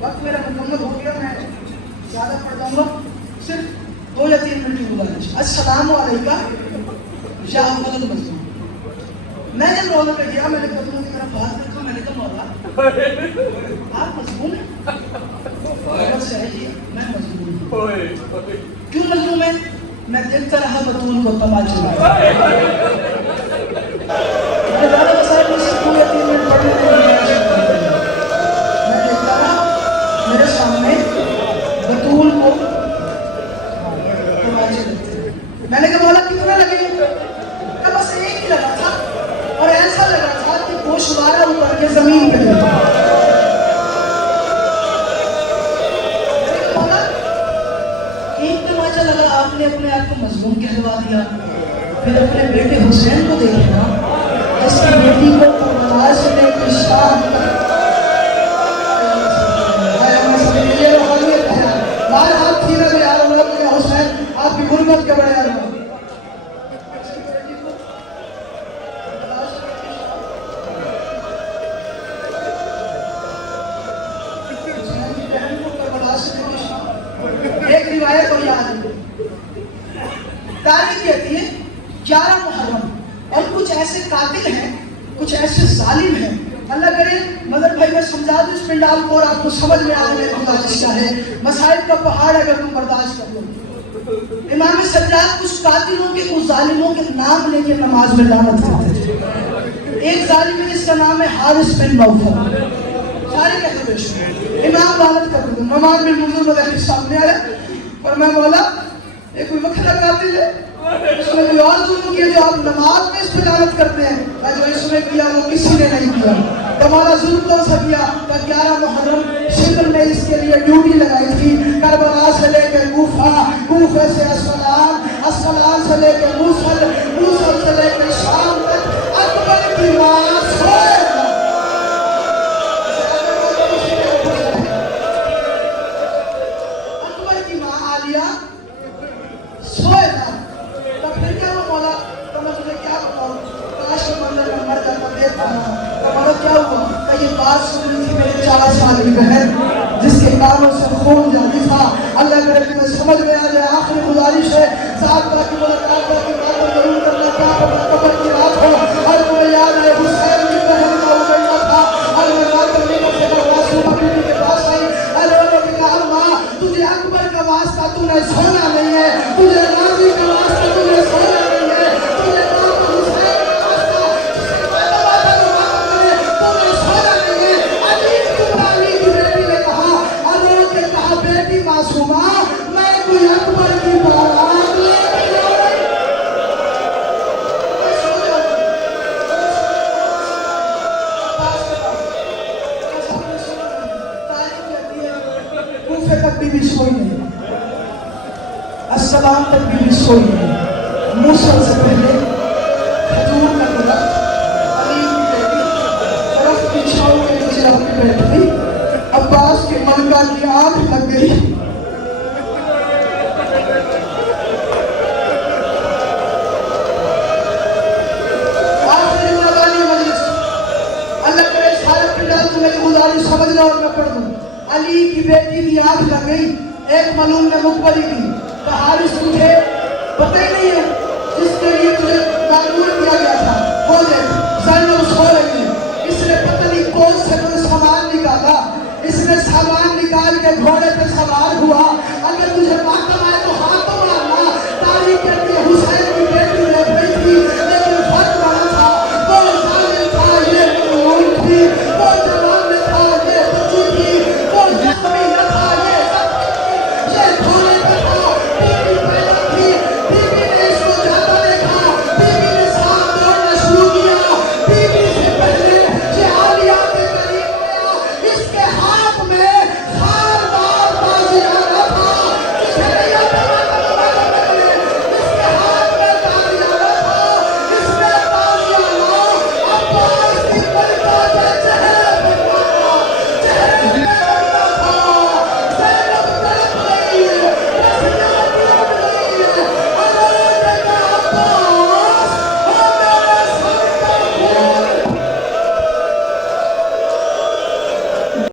وقت میرا مکمل ہو گیا، میں زیادہ پڑھ جاؤں گا، صرف 2 یا 3 منٹ کی گزارش۔ السلام علیکم یا ولد مظلوم۔ میں جب رونے پہ گیا، میں نے قدموں کی طرف ہاتھ رکھا، میں نے کہا مولا آپ مظلوم ہیں؟ بس ہے جی میں مظلوم ہوں۔ کیوں مظلوم ہے؟ میں دیکھتا رہا بطول کو تماچے میں زیادہ مسائل میں سے 2 یا 3 منٹ پڑھنے کے لیے میں دیکھتا رہا میرے سامنے بطول کو تماچے لگتے۔ میں نے کہا مولا کتنے لگے؟ کہا بس ایک ہی لگا تھا، اور ایسا لگا تھا کہ گوشوارہ اتر کے زمین پہ گرا۔ ایک تماچا لگا، آپ نے اپنے آپ کو مظلوم کہلوا دیا۔ پھر اپنے بیٹے حسین کو دیکھنا جس کی بیٹی کو کربلا سے لے کے شام تک یہ روحانیت ہے۔ بار ہاتھ تھی رہے یار اللہ کے حسین آپ کی غربت کے بڑے عالم۔ ایک روایت اور یاد ہے، تاریخ کہتی ہے 11 محرم، اور کچھ ایسے قاتل ہیں، کچھ ایسے ظالم ہیں، اللہ کرے مگر بھائی میں سمجھا دوں اس پنڈال کو اور آپ کو سمجھ میں آنے میں گزارش کیا ہے، مسائل کا پہاڑ اگر تم برداشت کر لو۔ امام سجاد کچھ قاتلوں کے، کچھ ظالموں کے نام لے کے نماز میں لعنت کرتے تھے۔ ایک ظالم ہے جس کا نام ہے حارث بن نوفل، سارے کہتے ہیں امام لعنت کر دو۔ نماز میں منظور مدد کے سامنے آیا اور میں مولا ایک کوئی وقت قاتل ہے، اس نے کوئی اور ظلم کیا جو آپ نماز میں اس پہ لعنت کرتے ہیں؟ میں جو اس نے کیا وہ کسی نے نہیں کیا۔ تمہارا ظلم کون سا کیا؟ کہ 11 محرم شکل نے اس کے لیے ڈیوٹی لگائی تھی، کربلا سے لے کے کوفہ، کوفے سے اسقلان، اسقلان سے لے کے موصل، موصل سے لے کے شام تک اکبر کی نماز سوئے سوئے تھا۔ تو پھر کیا ہوا مولا؟ تو میں تجھے کیا بتاؤں، کاش کے منظر میں مر جاتا دیکھتا ہوں۔ تو مولا کیا ہوا؟ کہ یہ بات سنی تھی میرے 4 سال کی بہن جس کے کانوں سے خون جاری تھا۔ اللہ کرے کہ میں سمجھ میں آ جائے، آخری گزارش ہے ذات پاک کی ملاقات کی بات کو ضرور کرنا، کیا قبر کی رات ہو اور تمہیں یاد ہے حسین کی بہن کا ابیدہ تھا، اور میں بات کرنے کو سے معصومہ بیٹی کے پاس آئی، اللہ نے کہا ماں تجھے اکبر کا واسطہ تو نے سونا نہیں ہے، تجھے غازی کا واسطہ تو نے سونا نہیں ہے، تجھے امام حسین کا واسطہ جسے وعدہ وعدہ جو وعدہ کرے تو نے سونا نہیں ہے۔ علی کبرا علی کی بیٹی نے کہا، علی نے کہا بیٹی معصومہ میں کوئی اکبر کی بارات لے کے آئی، میں سو جاؤں کوفے تک بی بی سوئی نہیں، السلام تک بی بی سوئی نہیں۔ موصل سے پہلے کھجور کا درخت، علی کی بیٹی درخت کی چھاؤں کے نیچے آ کے بیٹھ گئی، عباس کے ملکہ کی آنکھ لگ گئی۔ آخری نگالی مجلس، اللہ کرے سارے پنڈال تو میری گزارش سمجھنا اور میں پڑھ دوں۔ علی کی بیٹی کی آنکھ لگ گئی، ایک ملون نے مقبری کی، کہ حارث تجھے پتہ ہی نہیں ہے جس کے لیے تجھے معمول کیا گیا تھا وہ دیکھ زینب سو رہی ہے، اس نے پتہ نہیں کون سے کوئی سامان نکالا، اس نے سامان نکال کے گھوڑے پہ سوار ہوا، اگر تجھے ماتم